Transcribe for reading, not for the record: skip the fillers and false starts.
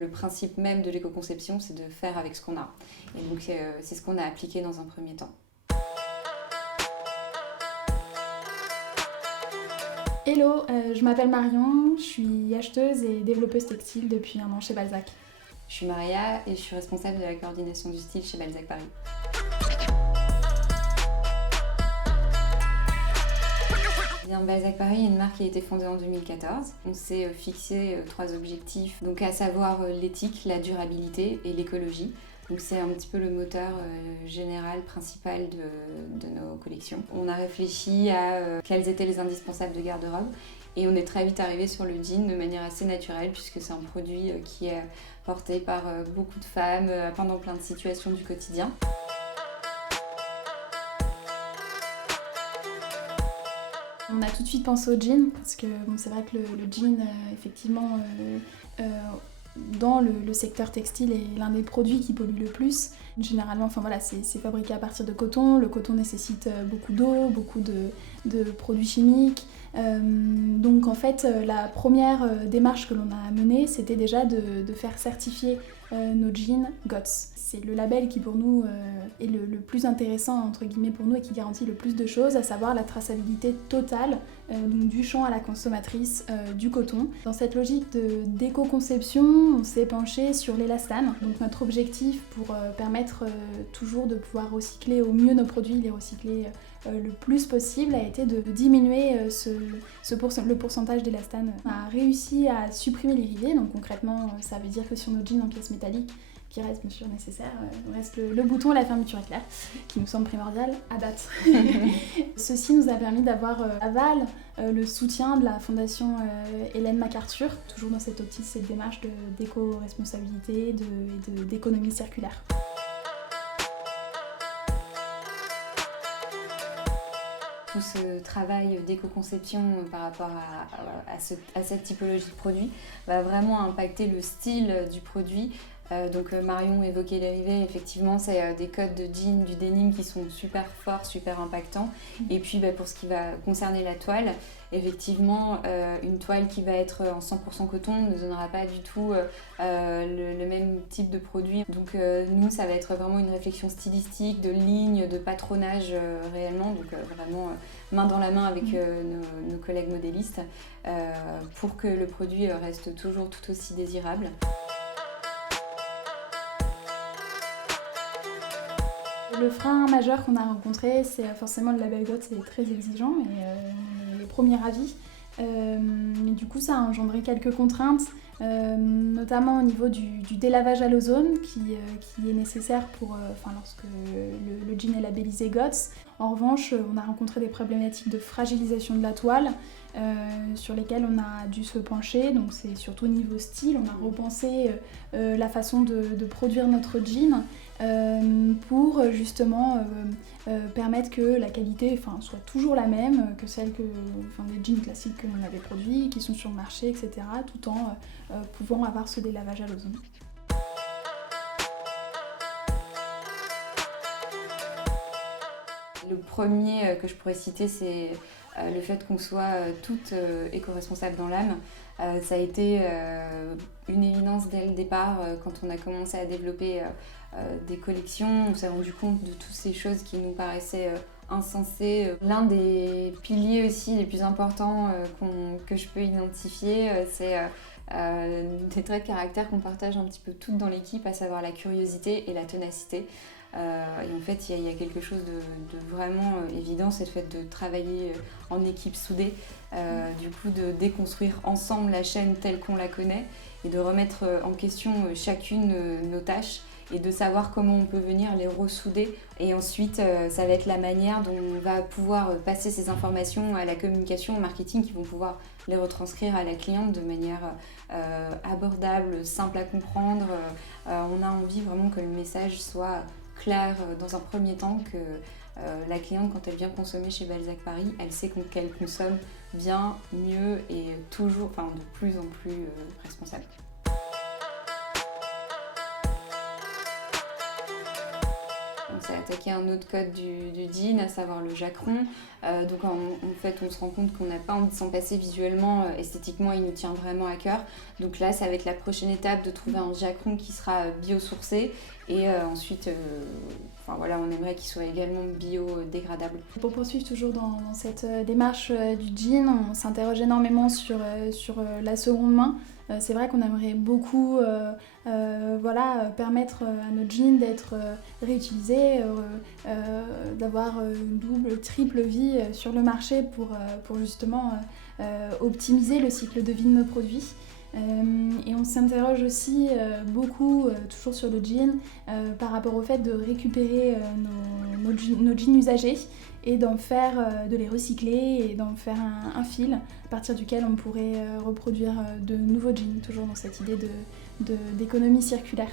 Le principe même de l'éco-conception, c'est de faire avec ce qu'on a. Et donc, c'est ce qu'on a appliqué dans un premier temps. Hello, je m'appelle Marion, je suis acheteuse et développeuse textile depuis 1 an chez Balzac. Je suis Maria et je suis responsable de la coordination du style chez Balzac Paris. Bien, Balzac Paris est une marque qui a été fondée en 2014. On s'est fixé 3 objectifs, donc à savoir l'éthique, la durabilité et l'écologie. Donc c'est un petit peu le moteur général, principal de nos collections. On a réfléchi à quels étaient les indispensables de garde-robe et on est très vite arrivé sur le jean de manière assez naturelle puisque c'est un produit qui est porté par beaucoup de femmes pendant plein de situations du quotidien. On a tout de suite pensé au jean parce que c'est vrai que le jean, effectivement, dans le secteur textile est l'un des produits qui pollue le plus. Généralement, c'est fabriqué à partir de coton. Le coton nécessite beaucoup d'eau, beaucoup de produits chimiques. Donc en fait, la première démarche que l'on a menée, c'était déjà de faire certifier nos jeans GOTS. C'est le label qui pour nous est le plus intéressant entre guillemets pour nous et qui garantit le plus de choses, à savoir la traçabilité totale donc du champ à la consommatrice du coton. Dans cette logique d'éco-conception, on s'est penché sur l'élastane. Donc notre objectif pour permettre toujours de pouvoir recycler au mieux nos produits, les recycler le plus possible, a été de diminuer le pourcentage d'élastane. On a réussi à supprimer les rivets, donc concrètement ça veut dire que sur nos jeans en pièces métalliques, qui reste bien sûr nécessaire, reste le bouton et la fermeture éclair, qui nous semble primordial à date. Ceci nous a permis d'avoir aval, le soutien de la fondation Ellen MacArthur, toujours dans cette optique, cette démarche d'éco-responsabilité et d'économie circulaire. Tout ce travail d'éco-conception par rapport à cette typologie de produit va vraiment impacter le style du produit. Donc Marion évoquait les rivets, effectivement c'est des codes de jean, du denim qui sont super forts, super impactants. Et puis pour ce qui va concerner la toile, effectivement une toile qui va être en 100% coton ne donnera pas du tout le même type de produit. Donc nous ça va être vraiment une réflexion stylistique, de ligne, de patronage réellement, donc vraiment main dans la main avec nos collègues modélistes pour que le produit reste toujours tout aussi désirable. Le frein majeur qu'on a rencontré, c'est forcément le label GOTS, c'est très exigeant et on est les premiers avis. Et du coup, ça a engendré quelques contraintes, notamment au niveau du délavage à l'ozone qui est nécessaire lorsque le jean est labellisé GOTS. En revanche, on a rencontré des problématiques de fragilisation de la toile sur lesquelles on a dû se pencher. Donc c'est surtout au niveau style, on a repensé la façon de produire notre jean pour justement permettre que la qualité soit toujours la même que celle des jeans classiques que l'on avait produits, qui sont sur le marché, etc., tout en pouvant avoir ce délavage à l'ozone. Le premier que je pourrais citer, c'est le fait qu'on soit toutes éco-responsables dans l'âme. Ça a été une évidence dès le départ quand on a commencé à développer des collections. On s'est rendu compte de toutes ces choses qui nous paraissaient insensées. L'un des piliers aussi les plus importants que je peux identifier, c'est des traits de caractère qu'on partage un petit peu toutes dans l'équipe, à savoir la curiosité et la ténacité. Et en fait, il y a quelque chose de vraiment évident, c'est le fait de travailler en équipe soudée, du coup de déconstruire ensemble la chaîne telle qu'on la connaît et de remettre en question chacune nos tâches et de savoir comment on peut venir les ressouder. Et ensuite, ça va être la manière dont on va pouvoir passer ces informations à la communication, au marketing, qui vont pouvoir les retranscrire à la cliente de manière abordable, simple à comprendre. On a envie vraiment que le message soit clair dans un premier temps, que la cliente, quand elle vient consommer chez Balzac Paris, elle sait qu'elle consomme bien, mieux et toujours, de plus en plus responsable. s'est attaqué à un autre code du jean, à savoir le jacron. Donc en fait, on se rend compte qu'on n'a pas envie de s'en passer visuellement, esthétiquement, il nous tient vraiment à cœur. Donc là, ça va être la prochaine étape de trouver un jacron qui sera biosourcé et ensuite, on aimerait qu'il soit également biodégradable. Pour poursuivre toujours dans cette démarche du jean, on s'interroge énormément sur la seconde main. C'est vrai qu'on aimerait beaucoup permettre à nos jeans d'être réutilisés, d'avoir une double, triple vie sur le marché pour justement optimiser le cycle de vie de nos produits. Et on s'interroge aussi beaucoup, toujours sur le jean, par rapport au fait de récupérer nos jeans usagés et de les recycler et d'en faire un fil à partir duquel on pourrait reproduire de nouveaux jeans, toujours dans cette idée d'économie circulaire.